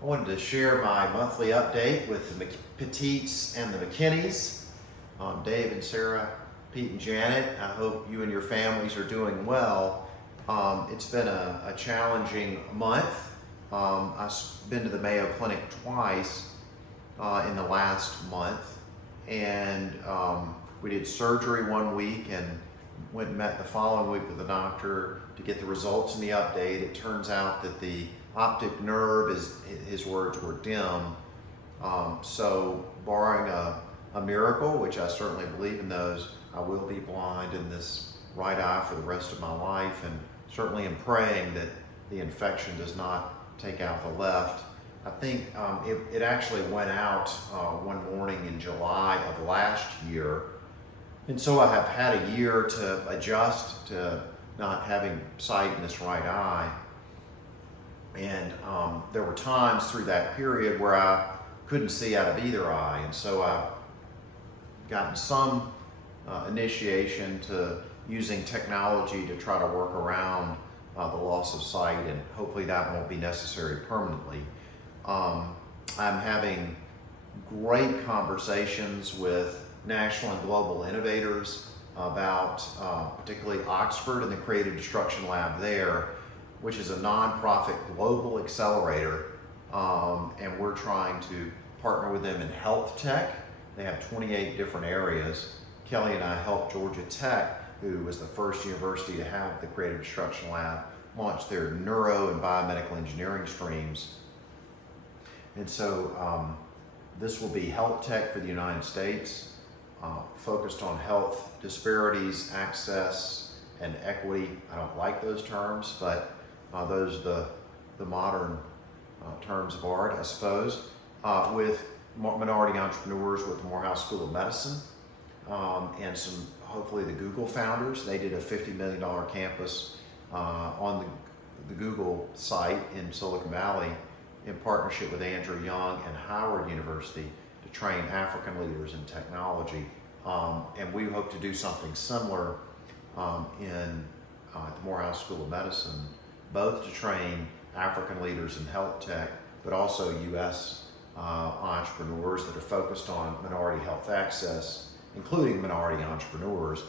I wanted to share my monthly update with the Petites and the McKinneys. Dave and Sarah, Pete and Janet, I hope you and your families are doing well. It's been a challenging month. I've been to the Mayo Clinic twice in the last month, and we did surgery one week and went and met the following week with the doctor to get the results and the update. It turns out that the optic nerve, his words were dim. So barring a miracle, which I certainly believe in those, I will be blind in this right eye for the rest of my life, and certainly am praying that the infection does not take out the left. I think it actually went out one morning in July of last year, and so I have had a year to adjust to not having sight in this right eye. And there were times through that period where I couldn't see out of either eye, and so I've gotten some initiation to using technology to try to work around the loss of sight, and hopefully that won't be necessary permanently. I'm having great conversations with national and global innovators about particularly Oxford and the Creative Destruction Lab there, which is a nonprofit global accelerator, and we're trying to partner with them in health tech. They have 28 different areas. Kelly and I helped Georgia Tech, who was the first university to have the Creative Destruction Lab, launch their neuro and biomedical engineering streams. And so this will be health tech for the United States, focused on health disparities, access, and equity. I don't like those terms, but those are the modern terms of art, I suppose, with minority entrepreneurs with the Morehouse School of Medicine, and some, hopefully, the Google founders. They did a $50 million campus on the Google site in Silicon Valley in partnership with Andrew Young and Howard University to train African leaders in technology. And we hope to do something similar in the Morehouse School of Medicine, both to train African leaders in health tech, but also U.S. Entrepreneurs that are focused on minority health access, including minority entrepreneurs.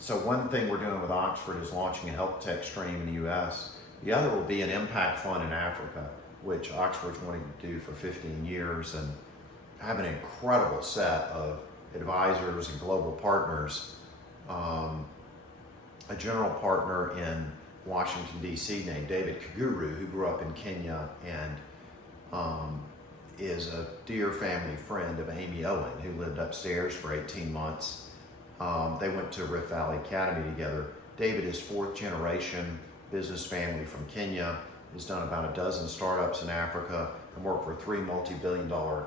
So one thing we're doing with Oxford is launching a health tech stream in the U.S. The other will be an impact fund in Africa, which Oxford's wanting to do for 15 years, and have an incredible set of advisors and global partners. A general partner in Washington, D.C. named David Kaguru, who grew up in Kenya and is a dear family friend of Amy Owen, who lived upstairs for 18 months. They went to Rift Valley Academy together. David is fourth generation business family from Kenya, has done about a dozen startups in Africa, and worked for 3 multi-billion-dollar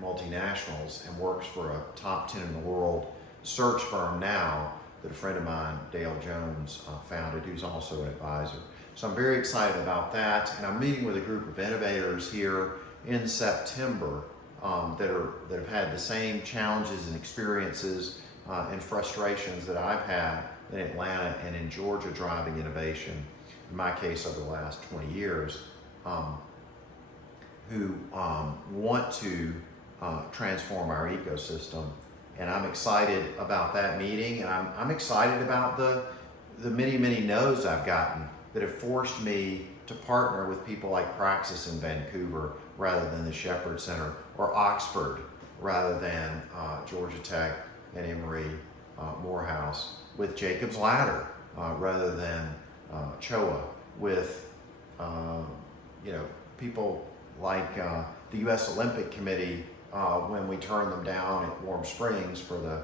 multinationals, and works for a top 10 in the world search firm now that a friend of mine, Dale Jones, founded, who's also an advisor. So I'm very excited about that, and I'm meeting with a group of innovators here in September that have had the same challenges and experiences and frustrations that I've had in Atlanta and in Georgia driving innovation, in my case over the last 20 years, who want to transform our ecosystem. And I'm excited about that meeting, and I'm excited about the many, many no's I've gotten that have forced me to partner with people like Praxis in Vancouver rather than the Shepherd Center, or Oxford rather than Georgia Tech and Emory Morehouse, with Jacob's Ladder rather than CHOA, with people like the U.S. Olympic Committee when we turned them down at Warm Springs for the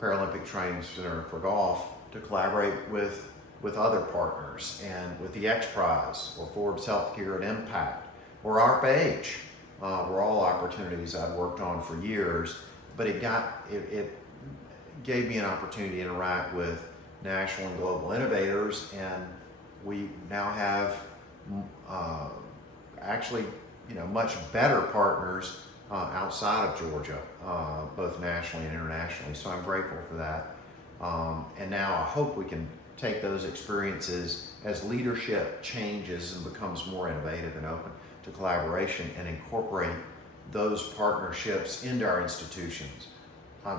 Paralympic Training Center for golf, to collaborate with other partners, and with the X Prize, or Forbes Healthcare and Impact, or ARPA-H, were all opportunities I've worked on for years. But it gave me an opportunity to interact with national and global innovators, and we now have actually much better partners outside of Georgia, both nationally and internationally. So I'm grateful for that. And now I hope we can take those experiences as leadership changes and becomes more innovative and open to collaboration and incorporate those partnerships into our institutions.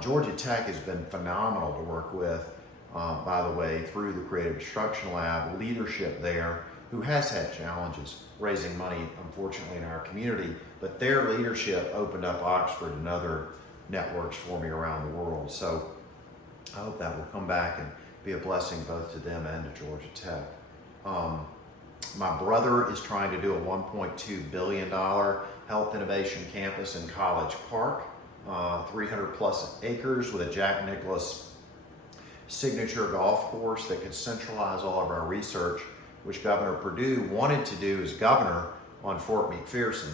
Georgia Tech has been phenomenal to work with, by the way, through the Creative Destruction Lab, leadership there who has had challenges raising money, unfortunately, in our community, but their leadership opened up Oxford and other networks for me around the world. So I hope that will come back and be a blessing both to them and to Georgia Tech. My brother is trying to do a $1.2 billion health innovation campus in College Park, 300 plus acres with a Jack Nicklaus signature golf course that could centralize all of our research, which Governor Perdue wanted to do as governor on Fort McPherson.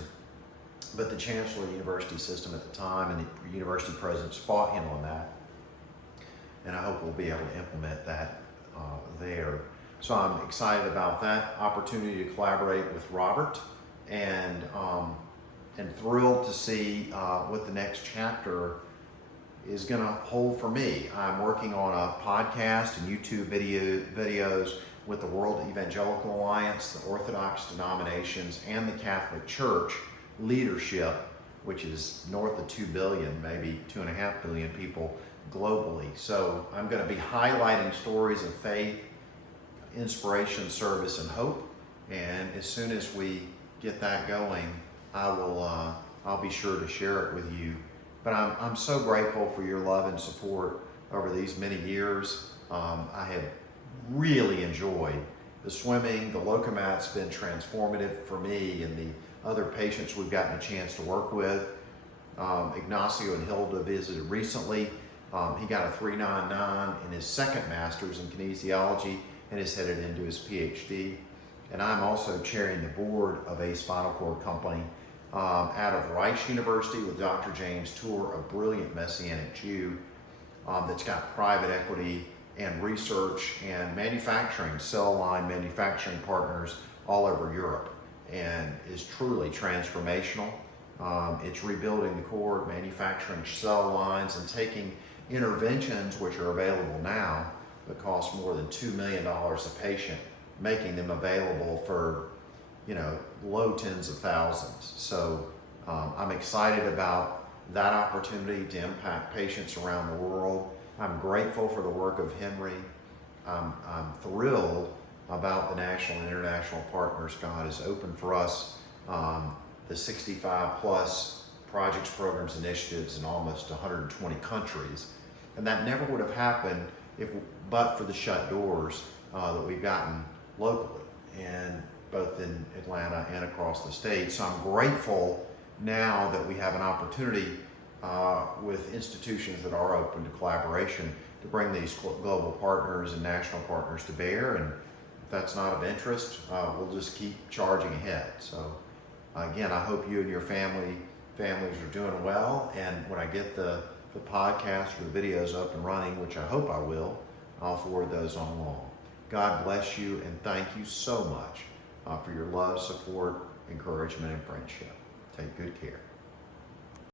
But the chancellor of the university system at the time and the university presidents fought him on that. And I hope we'll be able to implement that there. So I'm excited about that opportunity to collaborate with Robert, and thrilled to see what the next chapter is going to hold for me. I'm working on a podcast and YouTube videos with the World Evangelical Alliance, the Orthodox denominations, and the Catholic Church leadership, which is north of 2 billion, maybe 2.5 billion people globally. So I'm going to be highlighting stories of faith, inspiration, service, and hope. And as soon as we get that going, I'll be sure to share it with you. But I'm so grateful for your love and support over these many years. I have really enjoyed the swimming. The Lokomat's been transformative for me and the other patients we've gotten a chance to work with. Ignacio and Hilda visited recently. He got a 399 in his second master's in kinesiology and is headed into his PhD. And I'm also chairing the board of a spinal cord company out of Rice University with Dr. James Tour, a brilliant Messianic Jew that's got private equity and research and manufacturing, cell line manufacturing partners all over Europe, and is truly transformational. It's rebuilding the cord, manufacturing cell lines, and taking interventions which are available now but cost more than $2 million a patient, making them available for, low tens of thousands. So I'm excited about that opportunity to impact patients around the world. I'm grateful for the work of Henry. I'm thrilled about the national and international partners God has opened for us, the 65 plus projects, programs, initiatives in almost 120 countries. And that never would have happened but for the shut doors that we've gotten locally, and both in Atlanta and across the state. So I'm grateful now that we have an opportunity with institutions that are open to collaboration to bring these global partners and national partners to bear. And if that's not of interest, we'll just keep charging ahead. So again, I hope you and your families are doing well. And when I get the podcast or the videos up and running, which I hope I will, I'll forward those on along. God bless you, and thank you so much for your love, support, encouragement, and friendship. Take good care.